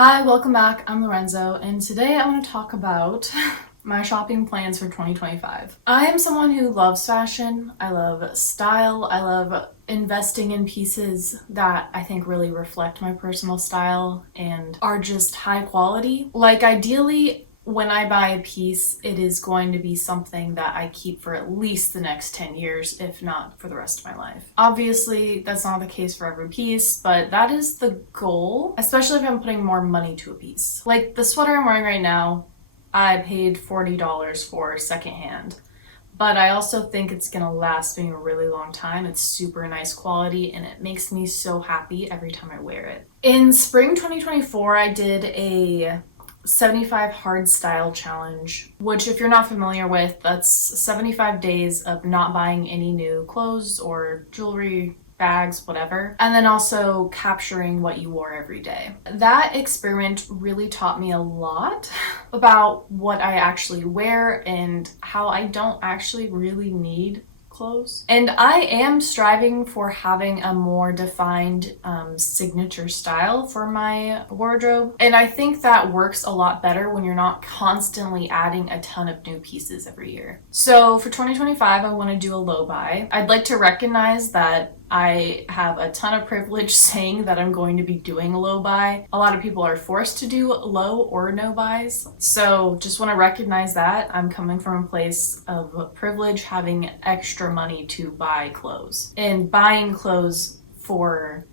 Hi, welcome back. I'm Lorenzo, and today I want to talk about my shopping plans for 2025. I am someone who loves fashion. I love style. I love investing in pieces that I think really reflect my personal style and are just high quality. Like, ideally, when I buy a piece, it is going to be something that I keep for at least the next 10 years, if not for the rest of my life. Obviously, that's not the case for every piece, but that is the goal, especially if I'm putting more money to a piece. Like the sweater I'm wearing right now, I paid $40 for secondhand. But I also think it's gonna last me a really long time. It's super nice quality and it makes me so happy every time I wear it. In spring 2024, I did a 75 hard style challenge, which, if you're not familiar with, that's 75 days of not buying any new clothes or jewelry, bags, whatever, and then also capturing what you wore every day. That experiment really taught me a lot about what I actually wear and how I don't actually really need clothes. And I am striving for having a more defined signature style for my wardrobe. And I think that works a lot better when you're not constantly adding a ton of new pieces every year. So for 2025, I want to do a low buy. I'd like to recognize that I have a ton of privilege saying that I'm going to be doing a low buy. A lot of people are forced to do low or no buys. So just want to recognize that I'm coming from a place of privilege, having extra money to buy clothes and buying clothes for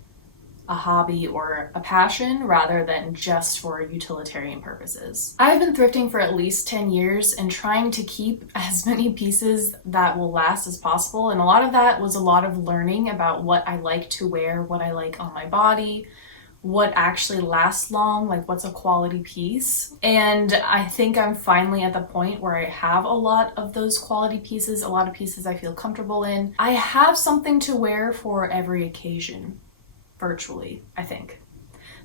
a hobby or a passion rather than just for utilitarian purposes. I've been thrifting for at least 10 years and trying to keep as many pieces that will last as possible. And a lot of that was a lot of learning about what I like to wear, what I like on my body, what actually lasts long, like what's a quality piece. And I think I'm finally at the point where I have a lot of those quality pieces, a lot of pieces I feel comfortable in. I have something to wear for every occasion. Virtually, I think.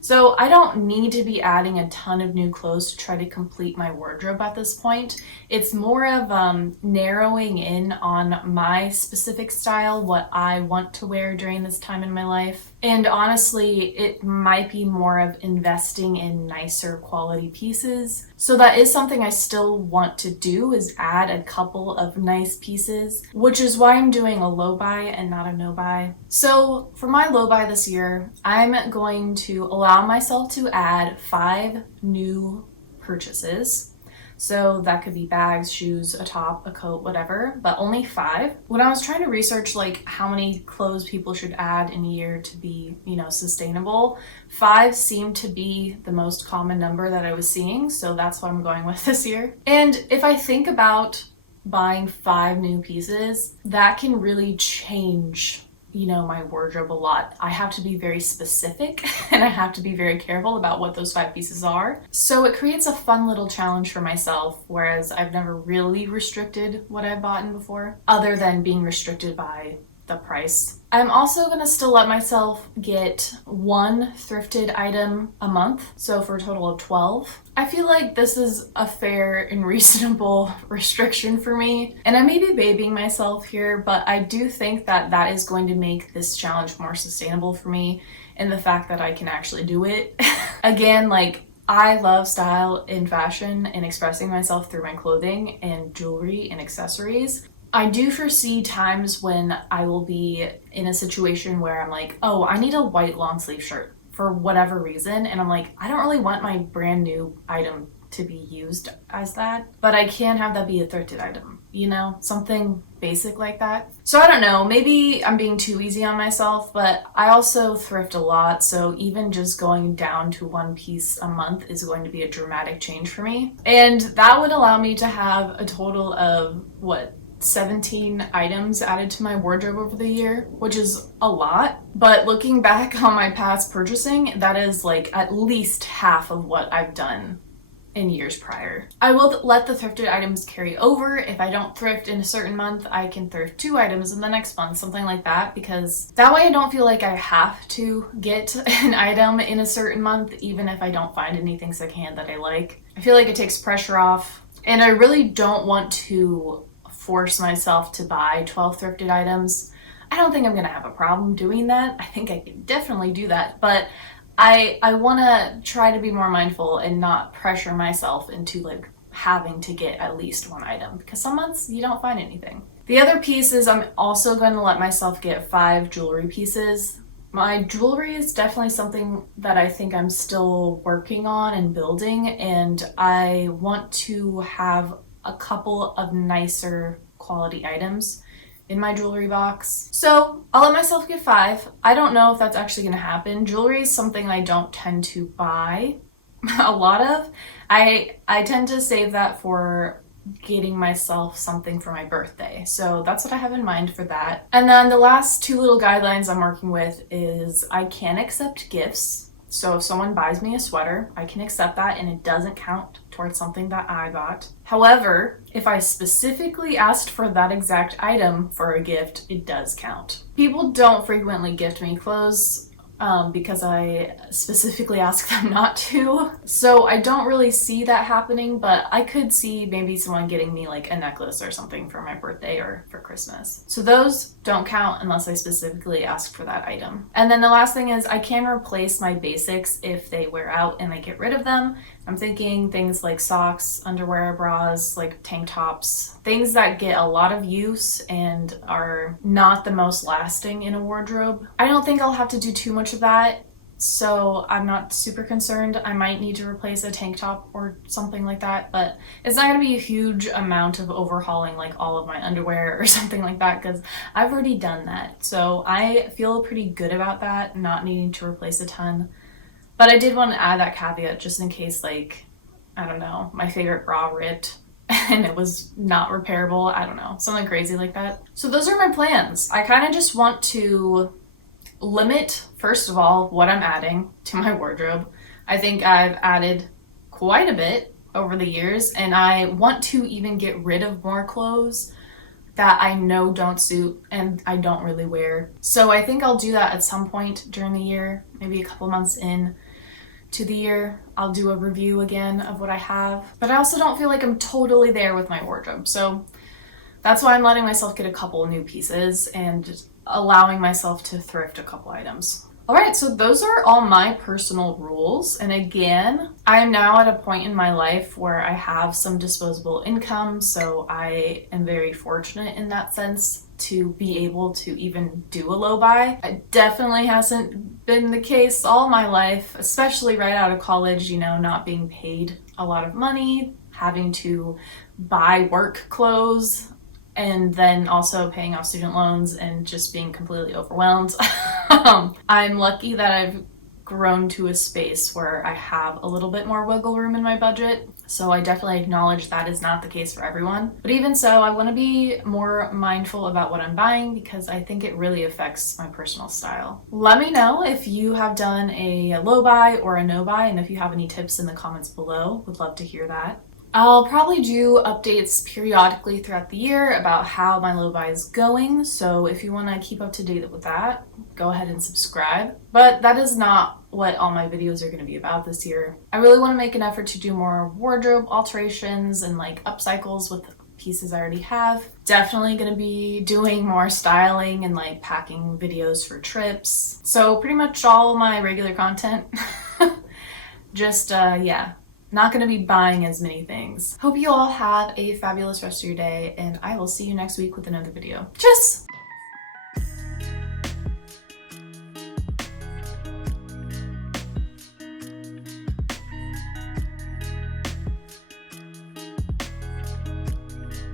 So I don't need to be adding a ton of new clothes to try to complete my wardrobe at this point. It's more of narrowing in on my specific style, what I want to wear during this time in my life. And honestly, it might be more of investing in nicer quality pieces. So that is something I still want to do, is add a couple of nice pieces, which is why I'm doing a low buy and not a no buy. So for my low buy this year, I'm going to allow myself to add 5 new purchases. So that could be bags, shoes, a top, a coat, whatever, but only 5. When I was trying to research like how many clothes people should add in a year to be, sustainable, 5 seemed to be the most common number that I was seeing. So that's what I'm going with this year. And if I think about buying 5 new pieces, that can really change my wardrobe a lot. I have to be very specific and I have to be very careful about what those 5 pieces are. So it creates a fun little challenge for myself, whereas I've never really restricted what I've bought in before, other than being restricted by the price. I'm also going to still let myself get 1 thrifted item a month, so for a total of 12. I feel like this is a fair and reasonable restriction for me, and I may be babying myself here, but I do think that that is going to make this challenge more sustainable for me, and the fact that I can actually do it. Again, like, I love style and fashion and expressing myself through my clothing and jewelry and accessories. I do foresee times when I will be in a situation where I'm like, oh, I need a white long sleeve shirt for whatever reason. And I'm like, I don't really want my brand new item to be used as that, but I can have that be a thrifted item, something basic like that. So I don't know, maybe I'm being too easy on myself, but I also thrift a lot. So even just going down to 1 piece a month is going to be a dramatic change for me. And that would allow me to have a total of 17 items added to my wardrobe over the year, which is a lot. But looking back on my past purchasing, that is like at least half of what I've done in years prior. I will let the thrifted items carry over. If I don't thrift in a certain month, I can thrift 2 items in the next month, something like that, because that way I don't feel like I have to get an item in a certain month, even if I don't find anything secondhand that I like. I feel like it takes pressure off, and I really don't want to force myself to buy 12 thrifted items. I don't think I'm gonna have a problem doing that. I think I can definitely do that, but I want to try to be more mindful and not pressure myself into like having to get at least one item, because some months you don't find anything. The other piece is I'm also going to let myself get 5 jewelry pieces. My jewelry is definitely something that I think I'm still working on and building, and I want to have a couple of nicer quality items in my jewelry box. So I'll let myself get 5. I don't know if that's actually going to happen. Jewelry is something I don't tend to buy a lot of. I tend to save that for getting myself something for my birthday. So that's what I have in mind for that. And then the last 2 little guidelines I'm working with is I can accept gifts. So if someone buys me a sweater, I can accept that and it doesn't count towards something that I bought. However, if I specifically asked for that exact item for a gift, it does count. People don't frequently gift me clothes because I specifically ask them not to. So I don't really see that happening, but I could see maybe someone getting me like a necklace or something for my birthday or for Christmas. So those don't count unless I specifically ask for that item. And then the last thing is I can replace my basics if they wear out and I get rid of them. I'm thinking things like socks, underwear, bras, like tank tops, things that get a lot of use and are not the most lasting in a wardrobe. I don't think I'll have to do too much of that, so I'm not super concerned. I might need to replace a tank top or something like that, but it's not going to be a huge amount of overhauling like all of my underwear or something like that, because I've already done that. So I feel pretty good about that, not needing to replace a ton. But I did want to add that caveat just in case, like, I don't know, my favorite bra ripped and it was not repairable. I don't know, something crazy like that. So those are my plans. I kind of just want to limit, first of all, what I'm adding to my wardrobe. I think I've added quite a bit over the years, and I want to even get rid of more clothes that I know don't suit and I don't really wear. So I think I'll do that at some point during the year, maybe a couple months in to the year. I'll do a review again of what I have, but I also don't feel like I'm totally there with my wardrobe. So that's why I'm letting myself get a couple new pieces and allowing myself to thrift a couple items. All right, so those are all my personal rules. And again, I am now at a point in my life where I have some disposable income, so I am very fortunate in that sense to be able to even do a low buy. It definitely hasn't been the case all my life, especially right out of college, you know, not being paid a lot of money, having to buy work clothes, and then also paying off student loans and just being completely overwhelmed. I'm lucky that I've grown to a space where I have a little bit more wiggle room in my budget. So I definitely acknowledge that is not the case for everyone. But even so, I want to be more mindful about what I'm buying because I think it really affects my personal style. Let me know if you have done a low buy or a no buy, and if you have any tips in the comments below. Would love to hear that. I'll probably do updates periodically throughout the year about how my low buy is going, so if you want to keep up to date with that, go ahead and subscribe. But that is not what all my videos are going to be about this year. I really want to make an effort to do more wardrobe alterations and like upcycles with pieces I already have. Definitely going to be doing more styling and like packing videos for trips. So pretty much all my regular content. Just, yeah. Not going to be buying as many things. Hope you all have a fabulous rest of your day, and I will see you next week with another video. Tschüss!